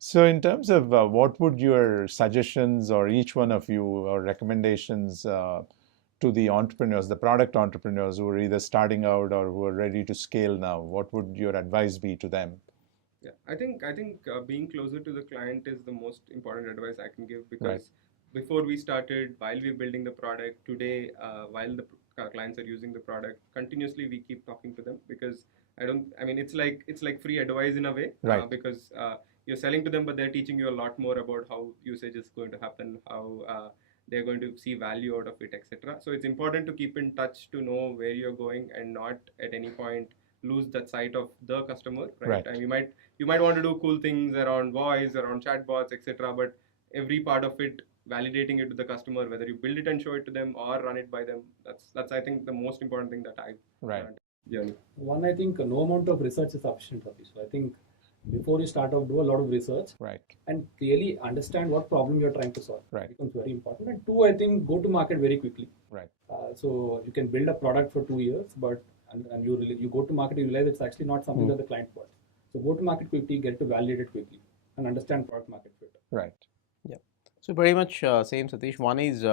So in terms of what would your suggestions or each one of you or recommendations to the entrepreneurs, the product entrepreneurs who are either starting out or who are ready to scale now, what would your advice be to them? Yeah, I think being closer to the client is the most important advice I can give, Right. because before we started, while we're building the product, today, while the clients are using the product, continuously we keep talking to them, because I mean, it's like free advice in a way, Right. because you're selling to them, but they're teaching you a lot more about how usage is going to happen, how they're going to see value out of it, etc. So it's important to keep in touch to know where you're going and not at any point lose that sight of the customer, right? Right. And you might want to do cool things around voice, around chatbots, etc. But every part of it, validating it to the customer, whether you build it and show it to them or run it by them, that's I think the most important thing that I Right. learned journey. One, I think no amount of research is sufficient for this. So I think before you start off, do a lot of research Right. and clearly understand what problem you're trying to solve. Right. It becomes very important. And two, I think go to market very quickly. Right. So you can build a product for 2 years, but and you go to market, you realize it's actually not something that the client wants. So go to market quickly, get to validate it quickly, and understand product market fit. Right. Yeah. So pretty much same, Satish. One is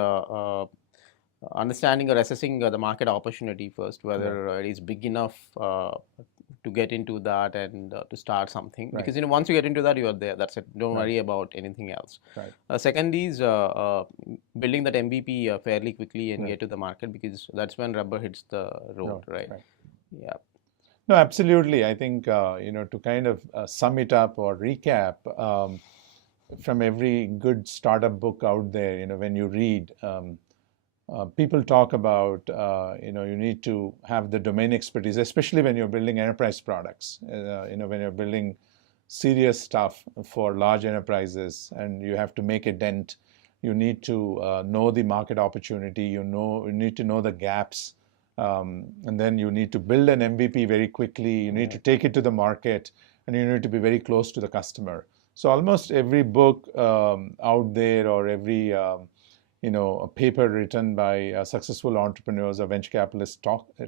understanding or assessing the market opportunity first, whether it is big enough to get into that and to start something. Right. Because once you get into that, you are there. That's it. Don't worry about anything else. Right. Second is building that MVP fairly quickly and get to the market, because that's when rubber hits the road, right? Yeah. No, absolutely. I think to kind of sum it up or recap, from every good startup book out there, when you read, people talk about you need to have the domain expertise, especially when you're building enterprise products. When you're building serious stuff for large enterprises and you have to make a dent, you need to know the market opportunity. You need to know the gaps. And then you need to build an MVP very quickly. You need to take it to the market, and you need to be very close to the customer. So almost every book out there, or every a paper written by successful entrepreneurs or venture capitalists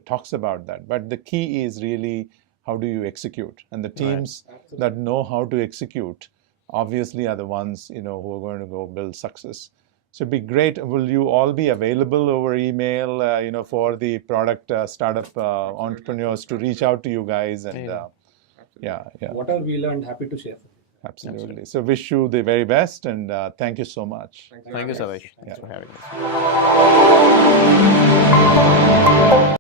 talks about that. But the key is really, how do you execute? And the teams that know how to execute obviously are the ones who are going to go build success. So it'd be great. Will you all be available over email, for the product startup entrepreneurs to reach out to you guys? And yeah. Whatever we learned, happy to share. Absolutely. So wish you the very best, and thank you so much. Thank you, Satish. Thanks for having us.